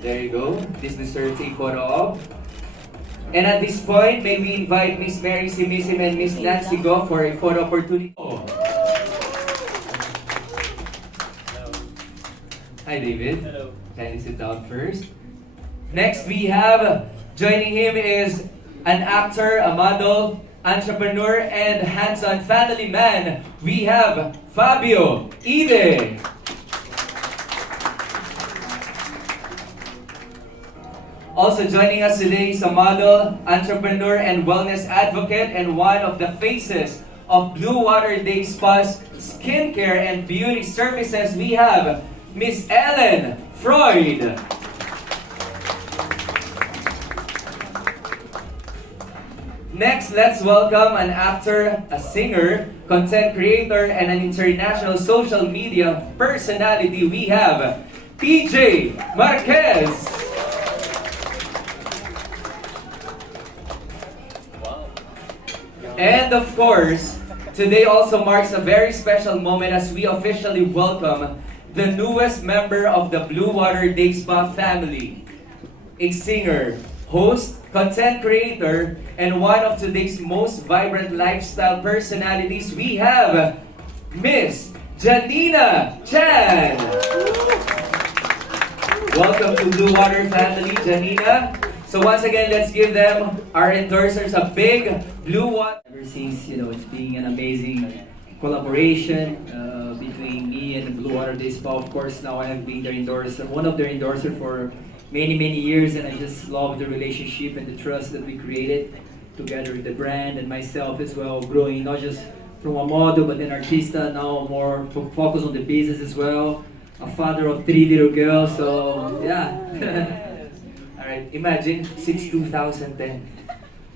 There you go. This deserves a photo op. And at this point, may we invite Miss Mary Simisim and Miss Nancy Go for a photo opportunity. Oh. Hi, David. Hello. Kindly sit down first. Next, we have, joining him is an actor, a model, entrepreneur, and hands-on family man. We have Fabio Ide. Also joining us today is a model, entrepreneur, and wellness advocate, and one of the faces of Blue Water Day Spa's skincare and beauty services. We have Miss Ellen Freud. Next, let's welcome an actor, a singer, content creator, and an international social media personality. We have TJ Marquez. And of course, today also marks a very special moment as we officially welcome the newest member of the Blue Water Day Spa family. A singer, host, content creator, and one of today's most vibrant lifestyle personalities. We have Miss Janina Chan. Welcome to Blue Water family, Janina. So once again, let's give them, our endorsers, a big Blue Water. Ever since, it's being an amazing collaboration between me and the Blue Water Day Spa. Of course, now I have been their endorser, one of their endorser for many years, and I just love the relationship and the trust that we created together with the brand and myself as well, growing not just from a model but then artista, now more focus on the business as well, a father of 3 little girls, so yeah. Alright, imagine, since 2010.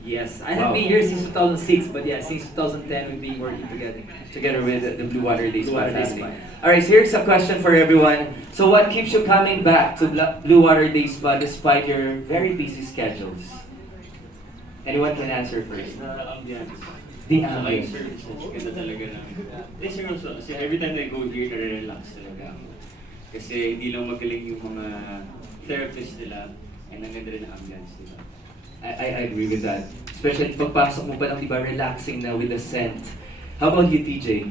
Yes, I have been here since 2006, but yeah, since 2010 we've been working Together with the Blue Water Day Blue Spa Water Day family. Spa. Alright, so here's a question for everyone. So what keeps you coming back to Blue Water Day Spa despite your very busy schedules? Anyone can answer first. Ambiance. The Saka yung ambience. services, ganda talaga namin. Seryoso, kasi every time I go here, nare-relax talaga ako. Kasi hindi lang magaling yung mga therapists nila, and ang ganda rin ang ambiance nila. I agree with that. Especially pagpasok mo pa lang, di ba, relaxing na with the scent. How about you, TJ?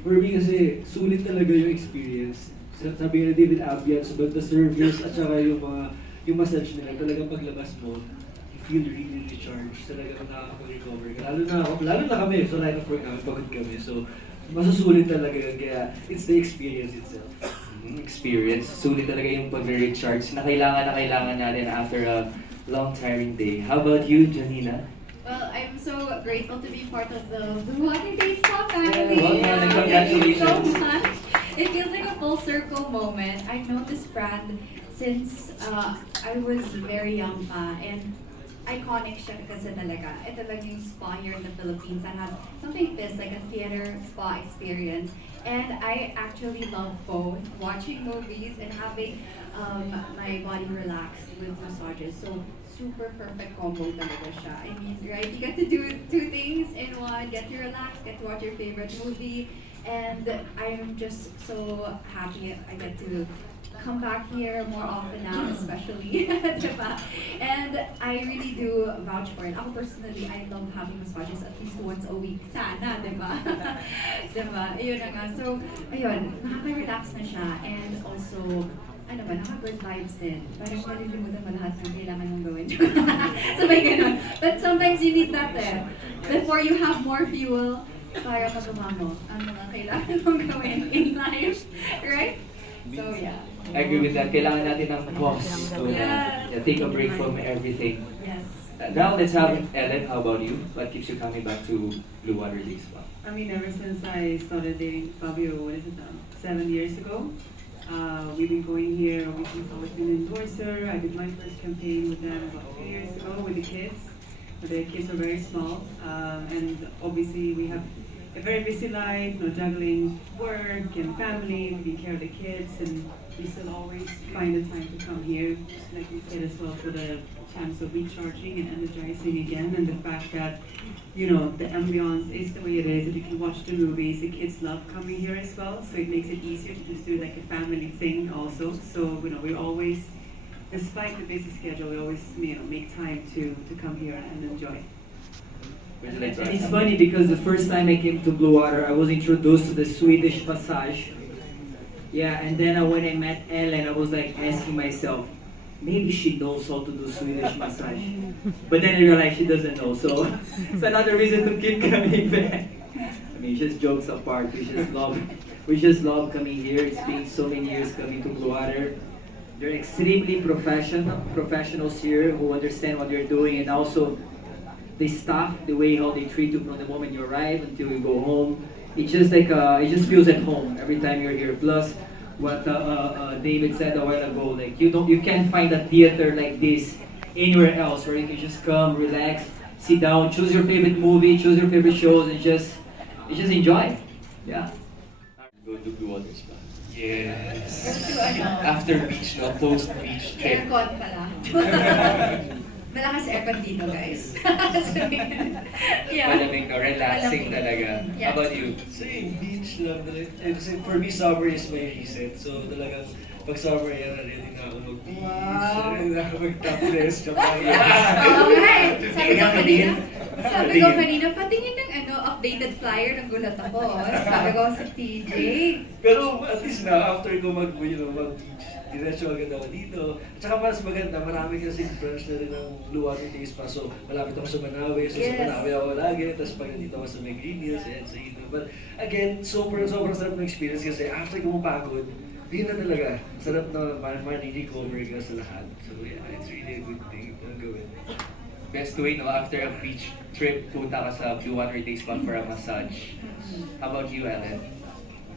For me kasi, sulit talaga yung experience. Sabi nga David, ambience, but the service at saka yung massage nila, talagang paglabas mo, you feel really recharged. Talagang nakakapag-recover ka. Lalo na kami, so line of work kami, pagod kami. So, masusulit talaga yun. Kaya, it's the experience itself. Experience. Sulit talaga yung pag-recharge na kailangan natin after a long tiring day. How about you, Janina? Well, I'm so grateful to be part of the Blue Water Day Spa family. Well done, and Thank you so congratulations. much. It feels like a full circle moment. I've known this brand since I was very young pa, and iconic siya kasi talaga. Ito lang yung spa here in the Philippines that has something like this, like a theater spa experience. And I actually love both, watching movies and having my body relax with massages. So, super perfect combo talaga siya. I mean, right? You get to do two things in one. Get to relax, get to watch your favorite movie. And I'm just so happy I get to come back here more often now, especially, diba? And I really do vouch for it. Ako personally, I love having massages at least once a week. Sana, diba? Diba? Ayun na nga. So, ayun, nakaka-relax na siya. And also, ano ba, nakaka-good vibes din. Parang malilimutan mo lahat ng kailangan mong gawin. Sabay ganun. But sometimes you need that eh. Before you have more fuel, para magawa mo ang mga kailangan mong gawin in life. Right? So, yeah. I agree with that. Kailangan natin ng pause to Yes. take a break from everything. Yes. Now let's have Ellen. How about you? What keeps you coming back to Blue Water Day Spa? I mean, ever since I started dating Fabio, what is it now? 7 years ago. We've been going here, obviously, I've always been an endorser. I did my first campaign with them about 2 years ago with the kids. But the kids are very small. And obviously, we have a very busy life, juggling work and family, taking care of the kids, and we still always find the time to come here, just like we said as well, for the chance of recharging and energizing again, and the fact that, the ambiance is the way it is, that you can watch the movies, the kids love coming here as well, so it makes it easier to just do like a family thing also. So, we always despite the busy schedule, we always make time to come here and enjoy. Would you like to And add it's something? funny because the first time I came to Blue Water, I was introduced to the Swedish massage. Yeah, and then when I met Ellen, I was like asking myself, maybe she knows how to do Swedish massage. But then I realized she doesn't know, so it's another reason to keep coming back. I mean, just jokes apart, we just love coming here. It's been so many years coming to Blue Water. They're extremely professionals here who understand what they're doing, and also the staff, the way how they treat you from the moment you arrive until you go home. It's just like it just feels at home every time you're here. Plus, what David said a while ago, like you can't find a theater like this anywhere else where you can just come, relax, sit down, choose your favorite movie, choose your favorite shows, and just enjoy. Yeah. Go to Blue Water Spa. Yes. Ano? After beach, no? Post-beach trip. Aircon pala. Malakas aircon dito, guys. Yeah. Malamig, no? Relaxing Malamig. talaga. Yes. How about you? Same, beach lang. Kasi for me, summer is my reset. So talagang pag summer yan, ready na ako mag-beach. Wow. Ready na ako mag-topless. Japan. Oo nga eh. Sabi ko Patingin. kanina, patingin ng updated flyer, nagulat ako. Sabi ko si TJ. Pero at least na, after ko mag-beach, diretso agad ako dito. At saka mas maganda, marami kasi branch na rin ng Blue Water Days pa. So, malapit ako sa Manawi. So, Yes. sa Manawi ako lagi. Tapos pag nandito ako sa may Green Hills, ayan, sa ito. But again, sobrang sarap ng experience kasi after ko mapagod, yun na talaga. Sarap na ma-recover ka sa lahat. So, yeah, it's really a good thing to gawin. Best way, no? After a beach trip, punta ka sa Blue Water Day Spa for a massage. How about you, Ellen?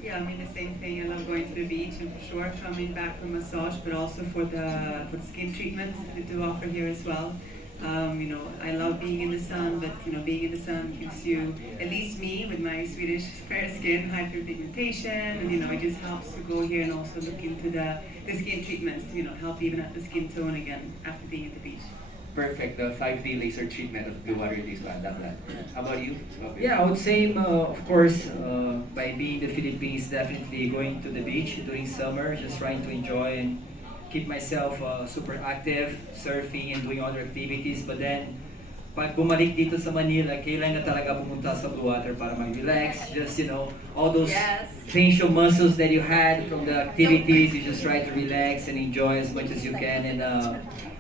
Yeah, I mean the same thing. I love going to the beach and for sure coming back for massage, but also for the skin treatments that they do offer here as well. I love being in the sun, but being in the sun gives you, at least me with my Swedish fair skin, hyperpigmentation, and it just helps to go here and also look into the skin treatments to help even out the skin tone again after being at the beach. Perfect, the 5-day laser treatment of Blue Water Day Spa. Love that. How about you? Yeah, I would say, of course, by being in the Philippines, definitely going to the beach during summer, just trying to enjoy and keep myself super active, surfing and doing other activities. But then, pag bumalik dito sa Manila, kailan na talaga pumunta sa Blue Water para mag-relax. Just, all those Yes. facial muscles that you had from the activities, you just try to relax and enjoy as much as you can,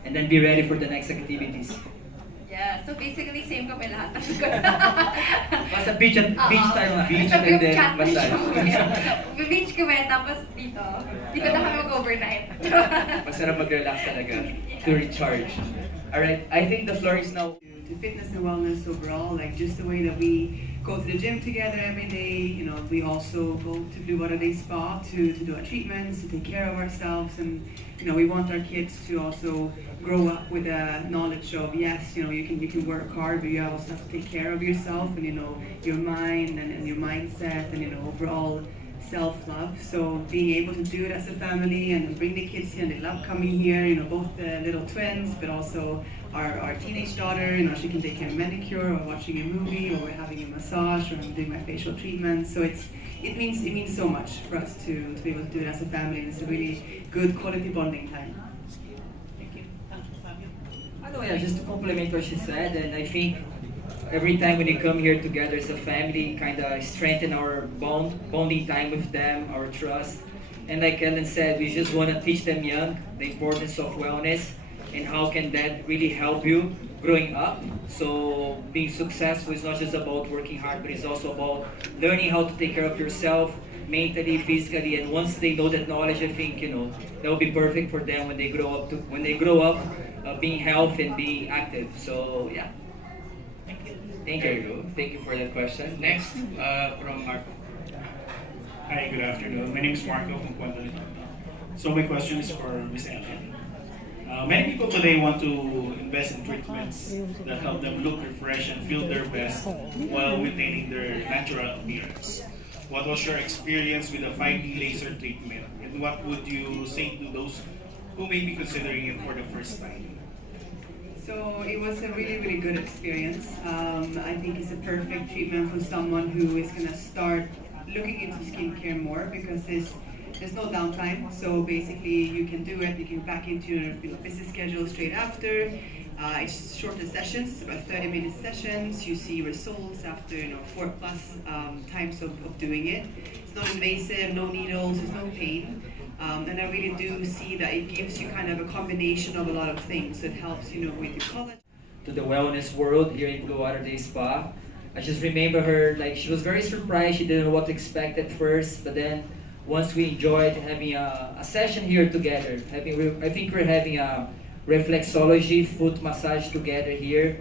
and then be ready for the next activities. Yeah, so basically same kami lahat. Basta beach tayo na. Beach Sa and group then chat massage. Beach kami, tapos dito na kami mag-overnight. Masarap mag-relax talaga to recharge. Alright, I think the floor is now... To fitness and wellness overall, like just the way that we go to the gym together every day, we also go to Blue Water Day Spa to do our treatments, to take care of ourselves, and we want our kids to also grow up with a knowledge of yes, you can work hard, but you also have to take care of yourself and your mind and your mindset and overall self-love. So being able to do it as a family and bring the kids here, and they love coming here, both the little twins, but also our teenage daughter, she can take a manicure or watching a movie or we're having a massage or I'm doing my facial treatment. So it means so much for us to be able to do it as a family, and it's a really good quality bonding time. Thank you. Yeah, just to complement what she said, and I think every time when we come here together as a family, kind of strengthen our bonding time with them, our trust. And like Ellen said, we just want to teach them young the importance of wellness and how can that really help you growing up. So being successful is not just about working hard, but it's also about learning how to take care of yourself mentally, physically, and once they know that knowledge, I think that will be perfect for them when they grow up. Being healthy and being active. So yeah. Thank There you. you go. Thank you for that question. Next, from Marco. Hi, good afternoon. My name is Marco from Puerto Rico. So my question is for Ms. Ellen. Many people today want to invest in treatments that help them look, refresh, and feel their best while maintaining their natural appearance. What was your experience with a 5D laser treatment, and what would you say to those who may be considering it for the first time? So it was a really, really good experience. I think it's a perfect treatment for someone who is going to start looking into skincare more, because there's no downtime. So basically, you can do it. You can back into your busy schedule straight after. It's shorter sessions, it's about 30-minute sessions. You see results after 4+ times of doing it. It's not invasive, no needles, there's no pain. And I really do see that it gives you kind of a combination of a lot of things that helps with your collagen. To the wellness world here in Blue Water Day Spa. I just remember her, like, she was very surprised. She didn't know what to expect at first, but then once we enjoyed having a session here together, I think we're having a reflexology foot massage together here,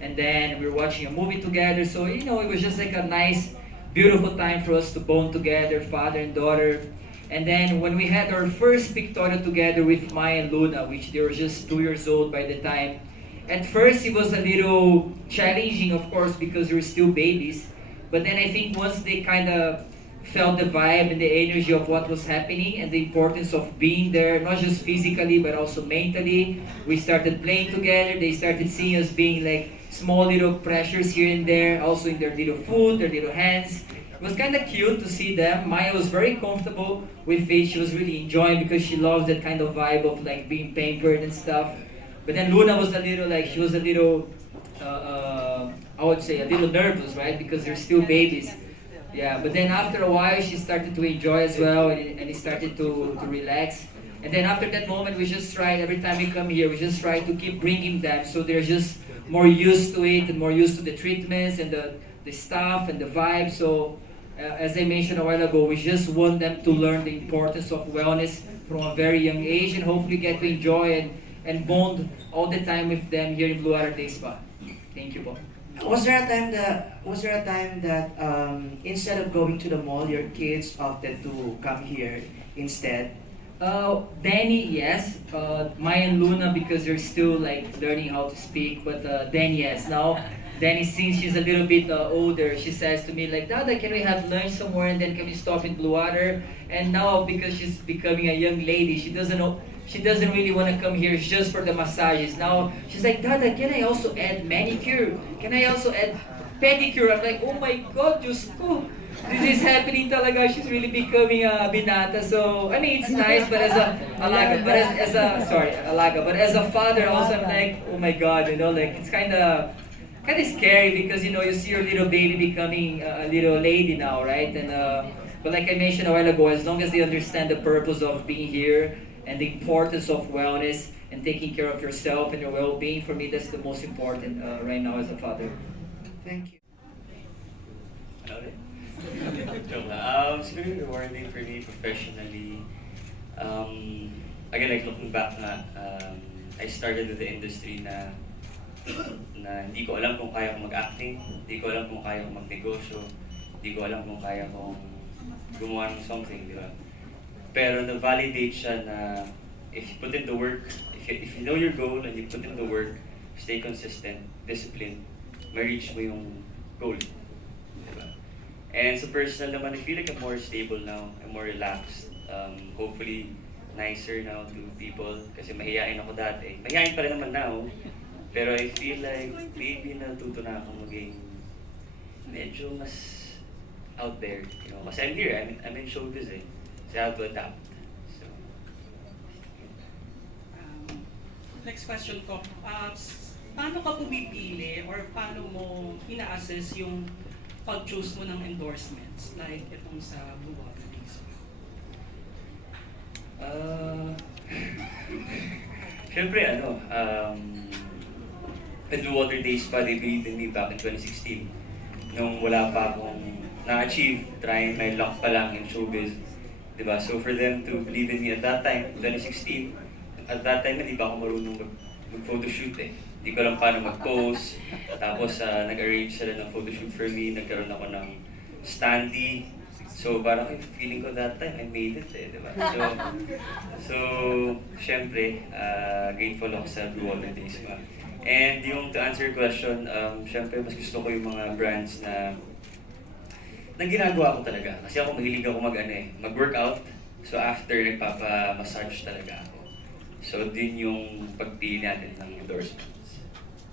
and then we were watching a movie together. So it was just like a nice, beautiful time for us to bond together, father and daughter. And then when we had our first pictorial together with Maya and Luna, which they were just 2 years old by the time. At first, it was a little challenging, of course, because they were still babies. But then I think once they kind of felt the vibe and the energy of what was happening and the importance of being there, not just physically, but also mentally, we started playing together. They started seeing us being like small little pressures here and there, also in their little foot, their little hands. It was kind of cute to see them. Maya was very comfortable with it. She was really enjoying because she loves that kind of vibe of like being pampered and stuff. But then Luna was a little I would say a little nervous, right? Because they're still babies. Yeah, but then after a while, she started to enjoy as well, and it started to relax. And then after that moment, we just tried, every time we come here, we just try to keep bringing them so they're just more used to it and more used to the treatments and the stuff and the vibe. So as I mentioned a while ago, we just want them to learn the importance of wellness from a very young age and hopefully get to enjoy and bond all the time with them here in Blue Water Day Spa. Thank you, Bob. Was there a time that instead of going to the mall, your kids opted to come here instead? Danny, yes. Maya and Luna, because they're still like learning how to speak. But Danny, yes. Now, Danny, since she's a little bit older, she says to me like, "Dada, can we have lunch somewhere and then can we stop in Blue Water?" And now, because she's becoming a young lady, she doesn't know. She doesn't really want to come here just for the massages. Now she's like, "Dada, can I also add manicure? Can I also add pedicure?" I'm like, "Oh my God, Diyos ko. This is happening talaga." She's really becoming a binata. So, I mean, it's nice, but as a alaga, but alaga, but as a father also, I'm like, oh my God, like it's kind of scary because, you see your little baby becoming a little lady now, right? And, but like I mentioned a while ago, as long as they understand the purpose of being here, and the importance of wellness and taking care of yourself and your well-being, for me, that's the most important right now as a father. Thank you. Siguro rewarding for me professionally. Again, like looking back I started with the industry na hindi ko alam kung kaya kong mag-acting, hindi ko alam kung kaya kong magnegosyo, hindi ko alam kung kaya kong gumawa ng something, di ba? Pero na-validate siya na if you put in the work, if you know your goal and you put in the work, stay consistent, disciplined, ma-reach mo yung goal. Diba? And sa personal naman, I feel like I'm more stable now, I'm more relaxed, hopefully nicer now to people kasi mahihain ako dati. Mahihain pa rin naman now, pero I feel like maybe natuto na akong maging medyo mas out there, kasi I'm here, I'm in showbiz eh. So I have to adapt. So. Next question ko. Paano ka pumipili or paano mo ina-assess yung pag-choose mo ng endorsements like itong sa Blue Water Days? Siyempre the Blue Water Days pa, they believed in me back in 2016. Nung wala pa akong na-achieve, trying my luck pa lang in showbiz. Diba? So for them to believe in me at that time, 2016, at that time hindi pa ako marunong mag-photoshoot eh. Hindi ko alam paano mag-pose. Tapos nag-arrange sila ng photoshoot for me, nagkaroon ako ng standee. So parang feeling ko that time, I made it eh, diba? So syempre, grateful ako sa Blue Water Days pa. And yung to answer your question, syempre mas gusto ko yung mga brands na ginagawa ko talaga. Kasi ako mahilig ako mag-workout. So after, nagpapa-massage talaga ako. So din yung pagpili natin ng endorsements.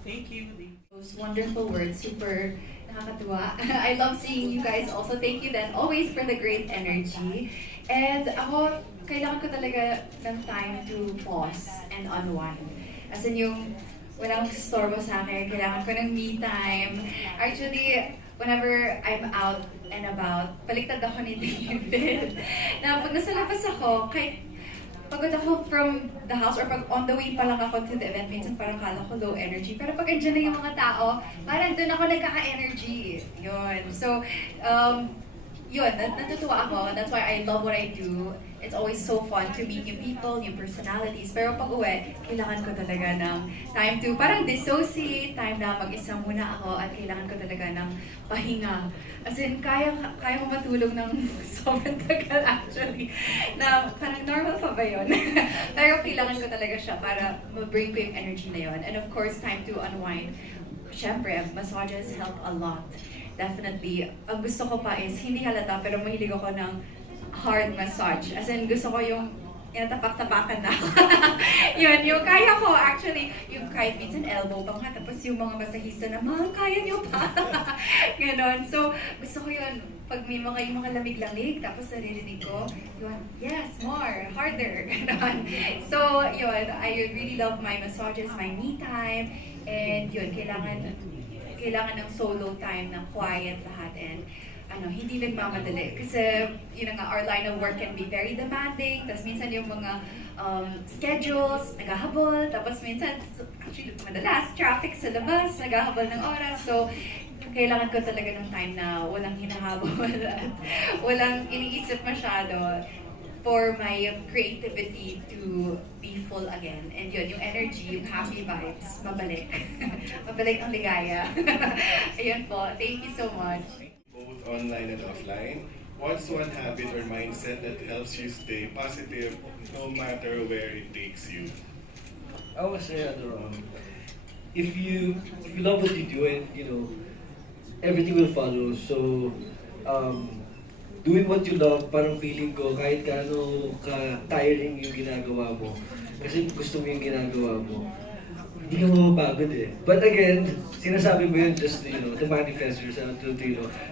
Thank you. Those wonderful words, super Nakakatuwa. I love seeing you guys also. Thank you then always for the great energy. And ako, kailangan ko talaga ng time to pause and unwind. As in yung walang storbo sa akin, kailangan ko ng me time. Actually, whenever I'm out and about, baliktad ako ni David. Na pag nasa labas ako, kahit pagod ako from the house or pag on the way pa lang ako to the event, minsan parang kala ko low energy. Pero pag andyan na yung mga tao, parang doon ako nagkaka-energy. Yun. So, yun, natutuwa ako. That's why I love what I do. It's always so fun to meet new people, new personalities. Pero pag uwi, kailangan ko talaga ng time to parang dissociate, time na mag-isa muna ako at kailangan ko talaga ng pahinga. As in, kaya ko matulog ng sobrang tagal actually. Na parang normal pa ba yun? Pero kailangan ko talaga siya para ma-bring ko yung energy na yun. And of course, time to unwind. Siyempre, massages help a lot. Definitely. Ang gusto ko pa is, hindi halata, pero mahilig ako ng hard massage. As in, gusto ko yung tapak-tapakan na. Yun, yung kaya ko actually, yung kahit minsan elbow pa nga, tapos yung mga masahista na, ma'am, kaya niyo pa. Ganon. So, gusto ko yun, pag may yung mga lamig-lamig, tapos naririnig ko, yun, yes, more, harder. Ganon. So, yun, I really love my massages, my me time, and yun, kailangan ng solo time, ng quiet lahat, and hindi nagmamadali. Kasi, yun nga, our line of work can be very demanding, tapos minsan yung mga schedules, naghahabol, tapos minsan, actually, madalas, traffic sa labas, naghahabol ng oras, so, kailangan ko talaga ng time na walang hinahabol at walang iniisip masyado for my creativity to be full again. And yun, yung energy, yung happy vibes, mabalik. Mabalik ang ligaya. Ayun po, thank you so much. Both online and offline, what's one habit or mindset that helps you stay positive no matter where it takes you? I would say, if you love what you do and, everything will follow. So, doing what you love, parang feeling ko, kahit gaano ka-tiring yung ginagawa mo, kasi gusto mo yung ginagawa mo, hindi ka mapapagod eh. But again, sinasabi mo yun just to manifest yourself, to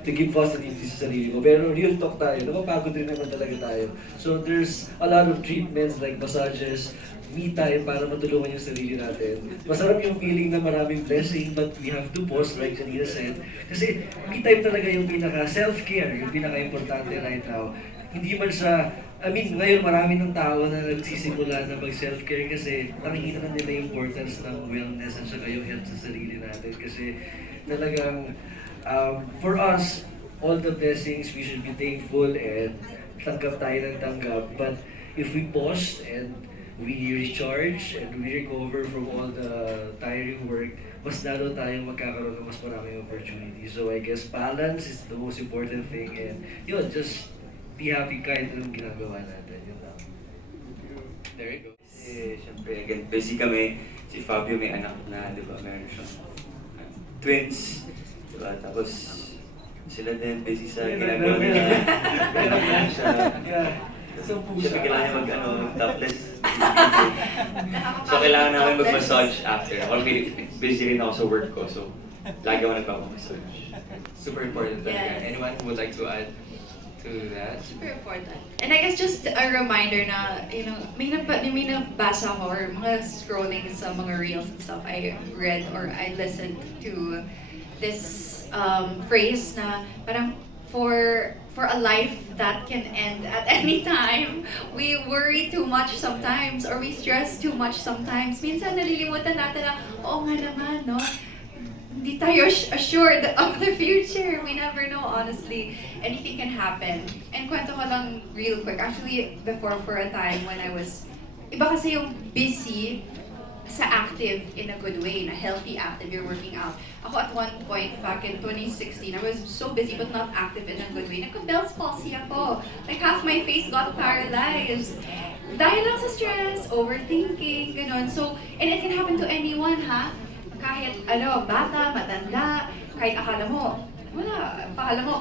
give positivity sa sarili mo. Pero real talk tayo, napapagod rin naman talaga tayo. So there's a lot of treatments like massages, me time para matulungan yung sarili natin. Masarap yung feeling na maraming blessing, but we have to pause, like Janina said. Kasi me time talaga yung self-care, yung pinaka-importante right now. Hindi man sa, ngayon marami ng tao na nagsisimula na mag-self-care kasi nakikita na nila yung importance ng wellness at saka yung health sa sarili natin. Kasi talagang, for us, all the blessings, we should be thankful and tanggap tayo ng tanggap. But if we pause and we recharge and we recover from all the tiring work, mas lalo tayong magkakaroon ng mas maraming opportunities. So I guess balance is the most important thing, and yun, just be happy kahit anong ginagawa natin. Yun lang. There you go. Siyempre, again, busy kami. Si Fabio may anak na, di ba, meron siyang twins. Di ba? Tapos, sila din busy sa ginagawa nila. Siyempre, kailangan niya topless. So, kailangan namin mag-massage after. Ako, busy rin ako sa work ko. So, lagi ako nagpapamassage. Super important talaga. Yes. Anyone who would like to add to that? Super important. And I guess just a reminder na, may nabasa ko or mga scrolling sa mga reels and stuff, I read or I listened to this phrase na parang for a life that can end at any time, we worry too much sometimes or we stress too much sometimes. Minsan nalilimutan natin na, oo nga naman, no? Hindi tayo assured of the future. We never know, honestly. Anything can happen. And kwento ko lang real quick. Actually, before, for a time when I was, iba kasi yung busy sa active in a good way, na healthy active, you're working out. Ako at one point, back in 2016, I was so busy but not active in a good way. Nagka-Bell's palsy ako. Like half my face got paralyzed. Dahil lang sa stress, overthinking, ganon. So, and it can happen to anyone, ha? Kahit, bata, matanda, kahit akala mo,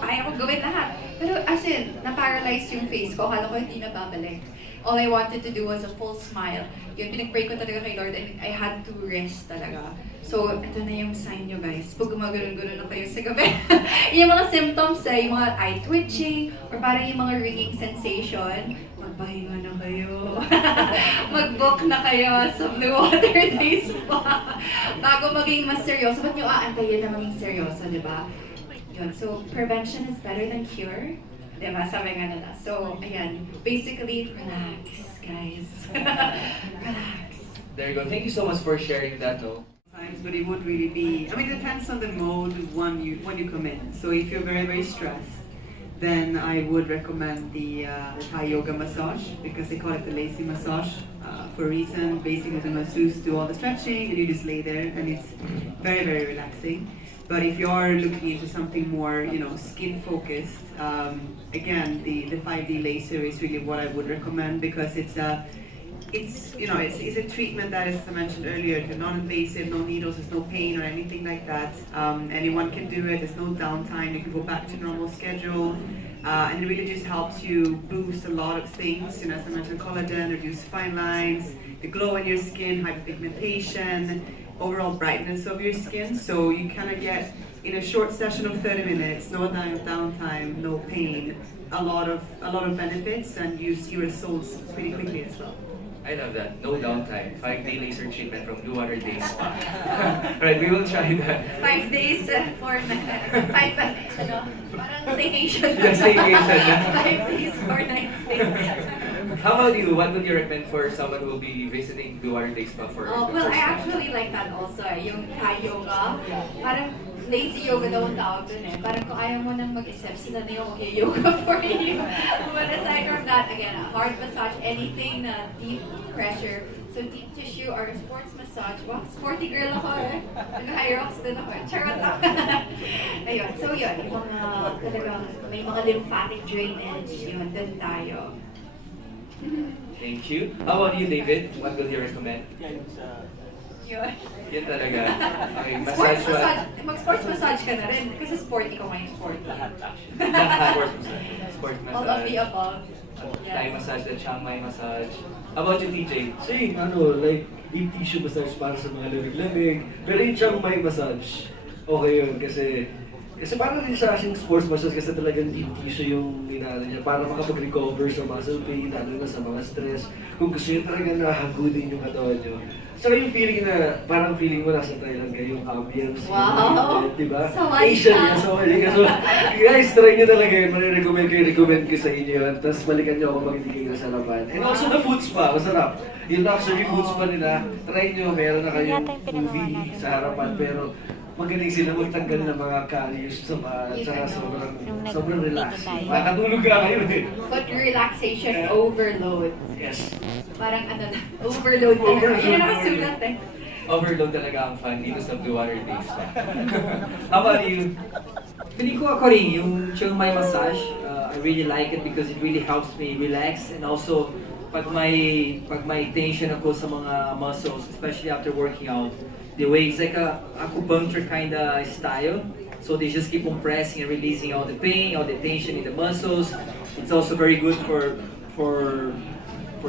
kaya ko gawin lahat. Pero as in, na-paralyze yung face ko, akala ko hindi na babalik. all I wanted to do was a full smile. Yun, pinag-pray ko talaga kay Lord and I had to rest talaga. So, ito na yung sign nyo guys. Pag gumagano'n-gano'n na kayo sa gabi, yung mga symptoms yung mga eye twitching, or parang yung mga ringing sensation, magpahinga na kayo. Mag-book na kayo sa Blue Water Days Spa. Bago maging mas seryoso, ba't nyo aantayin na maging seryoso, di ba? Yun. So, prevention is better than cure. Di ba? Sabi nga nila. So, ayan. Basically, relax, guys. Relax. There you go. Thank you so much for sharing that, no? Times, but it would really be. I mean, it depends on the mode when you come in. So if you're very stressed, then I would recommend the Thai yoga massage because they call it the lazy massage for a reason. Basically, the masseuse do all the stretching and you just lay there, and it's very relaxing. But if you're looking into something more, skin focused, again, the 5D laser is really what I would recommend because it's a treatment that, as I mentioned earlier, non-invasive, no needles, there's no pain or anything like that. Anyone can do it. There's no downtime. You can go back to normal schedule, and it really just helps you boost a lot of things. As I mentioned, collagen, reduce fine lines, the glow in your skin, hyperpigmentation, overall brightness of your skin. So you kind of get in a short session of 30 minutes, no downtime, no pain, a lot of benefits, and you see results pretty quickly as well. I love that. No downtime. 5-day laser treatment from Blue Water Days Spa. Alright, we will try that. 5 days, 4 nights, parang vacation. Yes, vacation. 5 days, 4 nights. How about you? What would you recommend for someone who will be visiting Blue Water Days Spa for the Well, first I time? actually like that also, yung Thai yoga. Parang lazy yoga daw ang tawag dun eh. Parang kung ayaw mo nang mag-isip, sila na yung yoga for you. But aside from that, again, a hard massage, anything na deep pressure. So deep tissue or sports massage. Wow, sporty girl ako eh. Nag-high rocks din ako eh. Charot lang. Ayun, so yun, yung mga talagang may mga lymphatic drainage, yun, dun tayo. Thank you. How about you, David? What would you recommend? Yun. Yan talaga. Okay, Sports massage what? massage, mag-sports massage ka na rin kasi sporty ko ngayon, sporty. Sports massage. Sports massage. All of the above. Thai massage, the Chiang Mai massage. How about you, TJ? Kasi like deep tissue massage para sa mga lamig-lamig. Pero yung Chiang Mai massage, okay yun kasi parang rin siya kasing sports massage kasi talagang deep tissue yung inaano niya para makapag-recover sa muscle pain, lalo na sa mga stress. Kung gusto niyo talaga nahagunin yung katawan niyo. Saka yung feeling na parang feeling mo nasa Thailand kayo, yung ambience, Wow! yung diba? Saway Asian ka. nga, saway ka. So, guys, try nyo talaga yun. Recommend ko sa inyo yun. Tapos balikan nyo ako pag hindi kayo nasarapan. And also the foods pa, masarap. Yung luxury foods pa nila, try nyo, meron na kayong movie sa harapan. Pero magaling sila magtanggal ng mga calories sa mga, tsaka sobrang relaxing. Makatulog ka kayo eh. But relaxation overload. Yes. Parang overload talaga. Yun ang nakasulat eh. Overload talaga ang fun dito sa Blue Water Days Spa. How about you? Feeling ko ako rin, yung Chiang Mai massage, I really like it because it really helps me relax and also pag may tension ako sa mga muscles, especially after working out, the way it's like a acupuncture kind of style. So they just keep on pressing and releasing all the pain, all the tension in the muscles. It's also very good for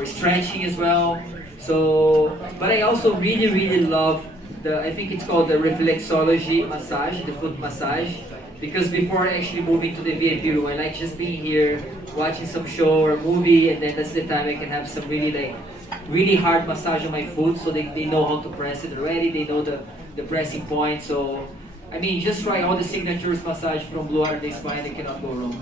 stretching as well. So, but I also really love I think it's called the reflexology massage, the foot massage. Because before actually moving to the VIP room, I like just being here, watching some show or movie, and then that's the time I can have some really hard massage on my foot, so they know how to press it already, they know the pressing point. So, I mean, just try all the signatures massage from Blue Water Days Spa and they cannot go wrong.